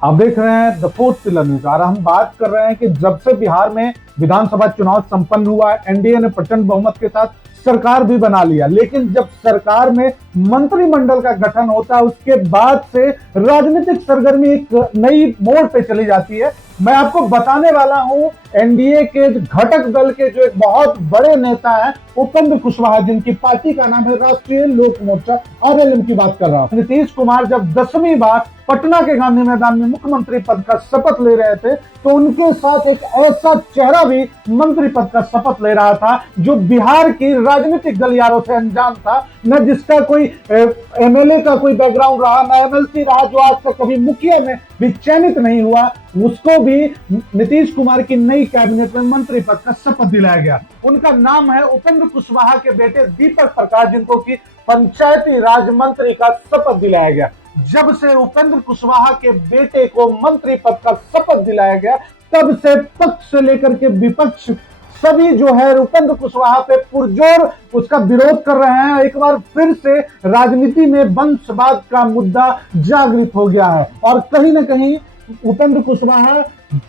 आप देख रहे हैं द फोर्थ पिलर न्यूज और हम बात कर रहे हैं कि जब से बिहार में विधानसभा चुनाव संपन्न हुआ है, एनडीए ने प्रचंड बहुमत के साथ सरकार भी बना लिया, लेकिन जब सरकार में मंत्रिमंडल का गठन होता है उसके बाद से राजनीतिक सरगर्मी एक नई मोड़ पे चली जाती है। मैं आपको बताने वाला हूं एनडीए के घटक दल के जो एक बहुत बड़े नेता हैं उपेंद्र कुशवाहा, जिनकी पार्टी का नाम है राष्ट्रीय लोक मोर्चा आरएलएम की बात कर रहा हूं। नीतीश कुमार जब 10वीं बार पटना के गांधी मैदान में मुख्यमंत्री पद का शपथ ले रहे थे तो उनके साथ एक ऐसा चेहरा भी मंत्री पद का शपथ ले रहा था जो बिहार की राजनीतिक गलियारों से अनजान था, न जिसका कोई एमएलए का कोई बैकग्राउंड रहा, न एमएलसी रहा, जो आज तक कभी मुखिया में भी चयनित नहीं हुआ, उसको भी नीतीश कुमार की नई कैबिनेट में मंत्री पद का शपथ दिलाया गया। उनका नाम है उपेंद्र कुशवाहा के बेटे दीपक प्रकाश, जिनको की पंचायती राज मंत्री का शपथ दिलाया गया। जब से उपेंद्र कुशवाहा के बेटे को मंत्री पद का शपथ दिलाया गया तब से पक्ष से लेकर के विपक्ष सभी जो है उपेंद्र कुशवाहा पे पुरजोर उसका विरोध कर रहे हैं। एक बार फिर से राजनीति में वंशवाद का मुद्दा जागृत हो गया है और कहीं ना कहीं उपेंद्र कुशवाहा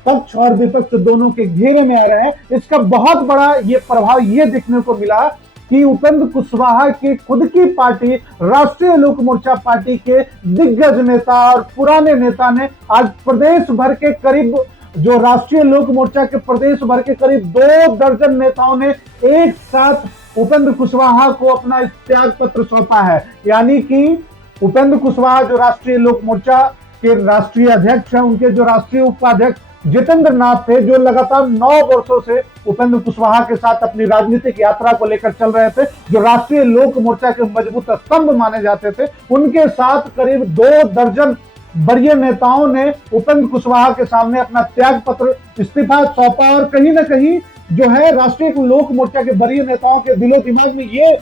पक्ष और विपक्ष दोनों के घेरे में आ रहे हैं। इसका बहुत बड़ा ये प्रभाव ये देखने को मिला कि उपेंद्र कुशवाहा की खुद की पार्टी राष्ट्रीय लोक मोर्चा पार्टी के दिग्गज नेता और पुराने नेता ने आज प्रदेश भर के करीब जो राष्ट्रीय लोक मोर्चा के प्रदेश भर के करीब 2 दर्जन नेताओं ने एक साथ उपेंद्र कुशवाहा को अपना त्याग पत्र सौंपा है। यानी कि उपेंद्र कुशवाहा जो राष्ट्रीय लोक मोर्चा के राष्ट्रीय अध्यक्ष हैं, उनके जो राष्ट्रीय उपाध्यक्ष जितेंद्र नाथ थे, जो लगातार 9 वर्षों से उपेंद्र कुशवाहा के साथ अपनी राजनीतिक यात्रा को लेकर चल रहे थे, जो राष्ट्रीय लोक मोर्चा के मजबूत स्तंभ माने जाते थे, उनके साथ करीब 2 दर्जन वरीय नेताओं ने उपेंद्र कुशवाहा के सामने अपना त्याग पत्र इस्तीफा सौंपा। और कहीं ना कहीं जो है राष्ट्रीय लोक मोर्चा के वरीय नेताओं के दिलो दिमाग में ये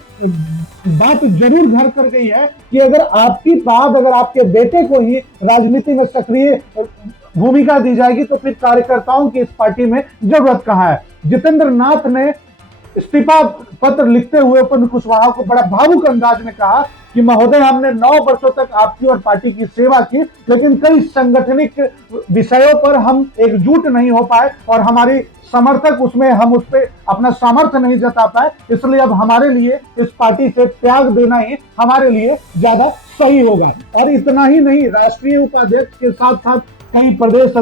बात जरूर घर कर गई है कि अगर आपकी बात अगर आपके बेटे को ही राजनीति में सक्रिय भूमिका दी जाएगी तो फिर कार्यकर्ताओं की इस पार्टी में जरूरत कहां है। जितेंद्र नाथ ने इस्तीफा पत्र लिखते हुए उपेंद्र कुशवाहा को बड़ा भावुक अंदाज में कहा कि महोदय, हमने 9 वर्षों तक आपकी और पार्टी की सेवा की, लेकिन कई संगठनिक विषयों पर हम एकजुट नहीं हो पाए और हमारी समर्थक उसमें हम उस पर अपना सामर्थ्य नहीं जता पाए, इसलिए अब हमारे लिए इस पार्टी से त्याग देना ही हमारे लिए ज्यादा सही होगा। और इतना ही नहीं, राष्ट्रीय उपाध्यक्ष के साथ साथ कई प्रदेश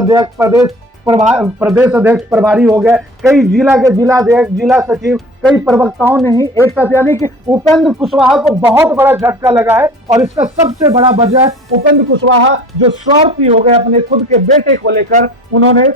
अध्यक्ष प्रभारी हो गए, कई जिला के जिलाध्यक्ष, जिला सचिव, कई प्रवक्ताओं ने ही एक साथ, यानी कि उपेंद्र कुशवाहा को बहुत बड़ा झटका लगा है। और इसका सबसे बड़ा वजह उपेंद्र कुशवाहा जो स्वार्थी हो गए अपने खुद के बेटे को लेकर, उन्होंने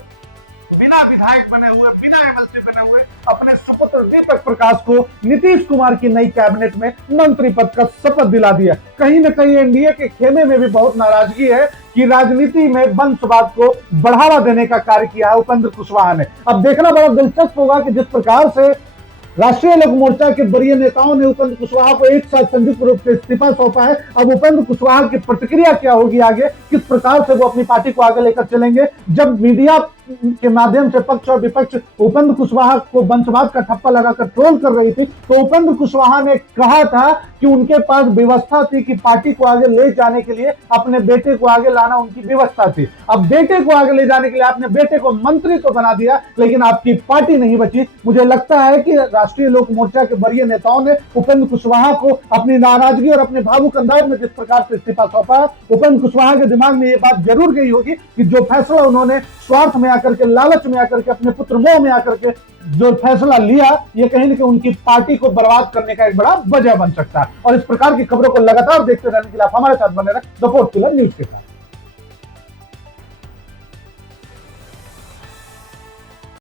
बिना विधायक बने हुए, बिना एमएलसी बने हुए अपने सुपुत्र दीपक प्रकाश को नीतीश कुमार की नई कैबिनेट में मंत्री पद का शपथ दिला दिया। कहीं न कहीं एनडीए के खेमे में भी बहुत नाराजगी है कि राजनीति में वंशवाद को बढ़ावा देने का कार्य किया है उपेंद्र कुशवाहा ने। अब देखना बड़ा दिलचस्प होगा कि जिस प्रकार से राष्ट्रीय लोक मोर्चा के वरीय नेताओं ने उपेंद्र कुशवाहा को एक साथ संयुक्त रूप से इस्तीफा सौंपा है, अब उपेंद्र कुशवाहा की प्रतिक्रिया क्या होगी आगे, किस प्रकार से वो अपनी पार्टी को आगे लेकर चलेंगे। जब मीडिया के माध्यम से पक्ष और विपक्ष उपेंद्र कुशवाहा को वंशवाद का ठप्पा लगाकर ट्रोल कर रही थी तो उपेंद्र कुशवाहा ने कहा था कि उनके पास व्यवस्था थी कि पार्टी को आगे ले जाने के लिए अपने बेटे को आगे लाना उनकी व्यवस्था थी। अब बेटे को आगे ले जाने के लिए आपने बेटे को मंत्री तो बना दिया, लेकिन आपकी पार्टी नहीं बची। मुझे लगता है कि राष्ट्रीय लोक मोर्चा के वरीय नेताओं ने उपेंद्र कुशवाहा को अपनी नाराजगी और अपने भावुक अंदाज में जिस प्रकार से इस्तीफा सौंपा, उपेंद्र कुशवाहा के दिमाग में ये बात जरूर गई होगी कि जो फैसला उन्होंने स्वार्थ में आकर के, लालच में आकर के, अपने पुत्र मोह में आकर के जो फैसला लिया, ये कहीं न कहीं उनकी पार्टी को बर्बाद करने का एक बड़ा वजह बन सकता है। और इस प्रकार की खबरों को लगातार देखते रहने के लिए आप हमारे साथ बने रहें द फोर्थ पिलर न्यूज के साथ।